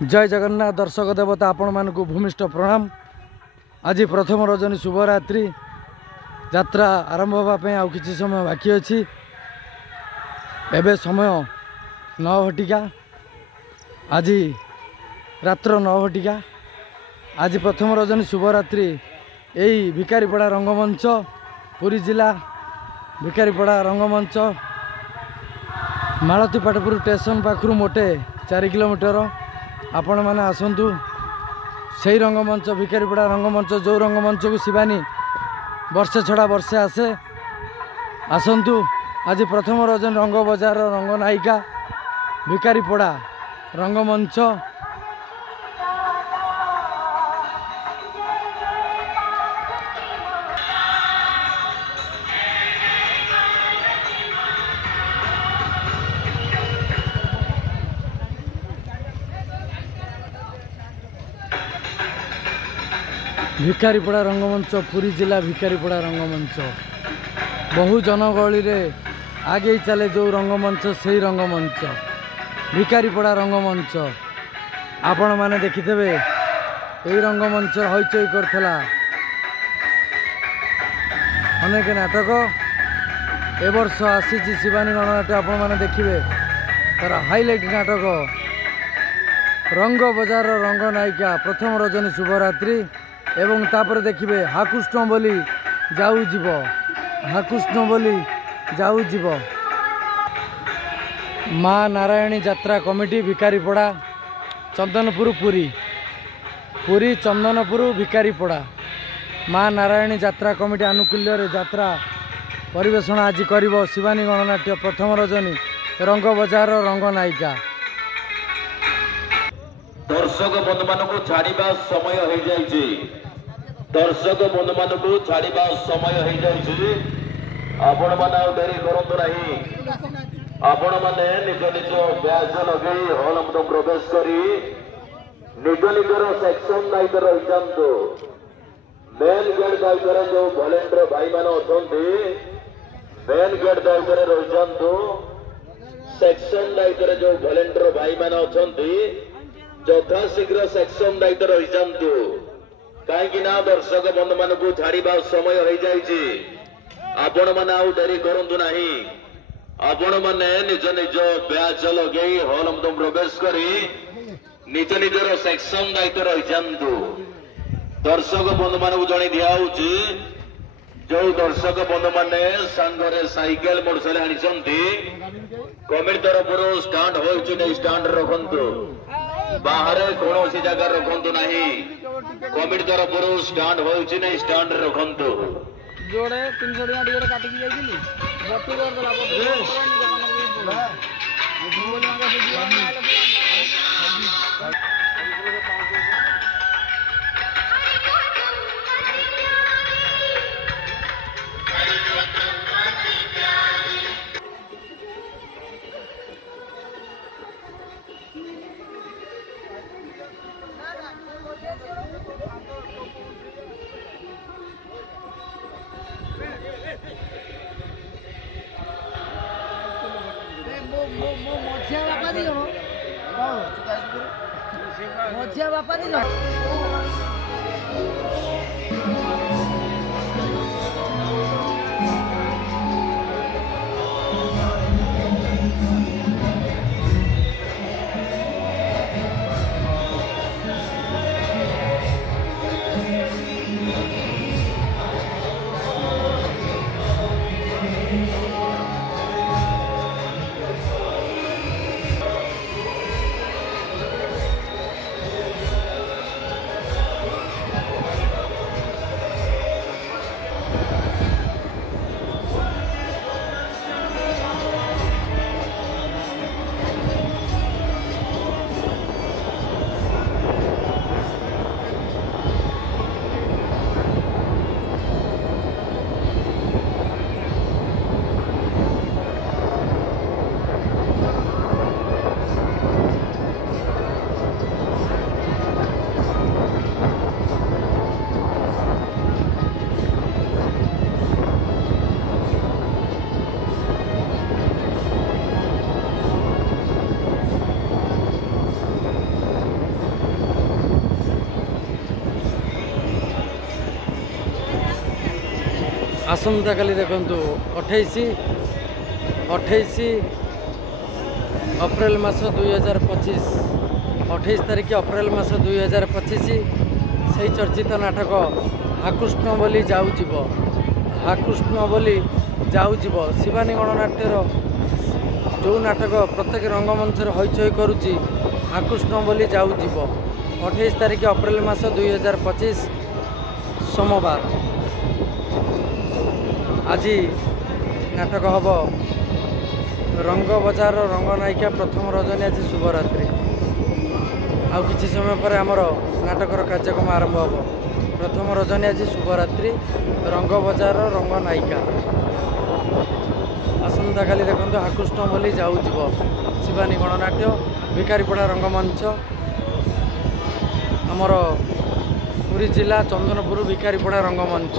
जय जगन्नाथ दर्शक देवता आपण मानक भूमिष्ठ प्रणाम। आज प्रथम रजनी शुभरात्रि यात्रा आरंभ होगापी आउ कि समय बाकी अच्छी। एबे समय 9 घटिका, आज रात्र 9 घटिका। आज प्रथम रजनी शुभरात्रि यही भिकारीपड़ा रंगमंच पुरी जिला भिकारीपड़ा रंगमंच मालती पाटपुर स्टेशन पाखु मोटे 4 किलोमीटर। आपण मैंने आसतु से रंगमंच भिकारीपड़ा रंगमंच जो रंगमंच को शिवानी वर्षे छड़ा वर्षे आसे आसतु। आज प्रथम रजन रंग बजार रंग नायिका भिकारीपड़ा रंगमंच भिकारीपड़ा रंगमंच पुरी जिला भिकारीपड़ा रंगमंच बहु जनगहली रे आगे चले जो रंगमंच से रंगमंच भिकारीपड़ा रंगमंच आपण माने देखिथे। यही रंगमंच हईचई करथला अनेक नाटक ए वर्ष आसी शिवानी गणनाट्य आपण माने देखिबे तार हाईलाइट नाटक रंग बजार रंग नायिका प्रथम रजनी शुभरात्रि एवं तापर देखिए हाकृष्ण बोली जाऊ जीव हाकृष्ण बोली जाऊ जीव माँ नारायणी यात्रा कमिटी भिकारीपड़ा चंदनपुर पुरी पुरी चंदनपुर भिकारीपड़ा माँ नारायणी यात्रा कमिटी आनुकूल्य यात्रा परिवेषण आज कर शिवानी गणनाट्य प्रथम रजनी रंग बजार रंग नायिका। दर्शक बंधु मान छाड़ा समय हो जाए दर्शक बंधु मान छाड़ा समय हो जाए आपण मैंने डेरी करूँ ना आपण मैंने निज निज ब्याज लगे हल मत प्रवेश कर निज निजर सेक्शन दायित्व रही जातु। मेन गेट दायित्व जो भलेंटियर भाई मान अच्छा मेन गेट दायित्व रही जातु। सेक्शन दायित्व जो भलेंटियर भाई मान अच्छा यथा शीघ्र सेक्शन दायित्व रही जातु कहीं दर्शक बंधु मान छाड़ा समय हो जाए आपण मैंने आउ डेरी करूँ ना आपण मैंने निज निज ब्याज लगे हल मत प्रवेश कर निज निजर सेक्शन दायित्व रही जातु। दर्शक बंधु मान जन दिखाऊँ जो दर्शक बंधु मैंने सांगरे साइकेल मोटरसाइकेल आनी कमिटी तरफ स्टांड हो स्टांड रखु बाहर कौन सी जगह रखु ना कमिटी तरफ स्टांड हो स्टांड रखु जोड़े 300 टका टिकट काटिकी जाइली बत्ती कर देला मझिया बापा दी ଆସନ୍ତାକାଲି ଦେଖନ୍ତୁ 28 ଅପ୍ରେଲ ମାସ 2025 28 ତାରିଖ ଅପ୍ରେଲ ମାସ 2025 ସେହି ଚର୍ଚ୍ଚିତ ନାଟକ ହାକୃଷ୍ଣ ବୋଲି ଯାଉଯିବ ହାକୃଷ୍ଣ ବୋଲି ଯାଉଯିବ ଶିବାନୀ ଗଣନାଟ୍ୟର ଯେଉଁ ନାଟକ ପ୍ରତ୍ୟେକ ରଙ୍ଗମଞ୍ଚରେ ହଇଚଇ କରୁଛି ହାକୃଷ୍ଣ ବୋଲି ଯାଉଯିବ 28 ତାରିଖ ଅପ୍ରେଲ ମାସ 2025 सोमवार आज नाटक हम रंग बजार रंग नायिका प्रथम रजनी आज शुभरात्रि आउ किछि समय पर आमर नाटकर कार्यक्रम आरंभ हम प्रथम रजनी आज शुभरात्रि रंग बजार रंग नायिका आसंता काली देखते हाकृष्ण बोली जाऊब शिवानी गणनाट्य भिकारीपड़ा रंगमंच आमर पुरी जिला चंदनपुर भिकारीपड़ा रंगमंच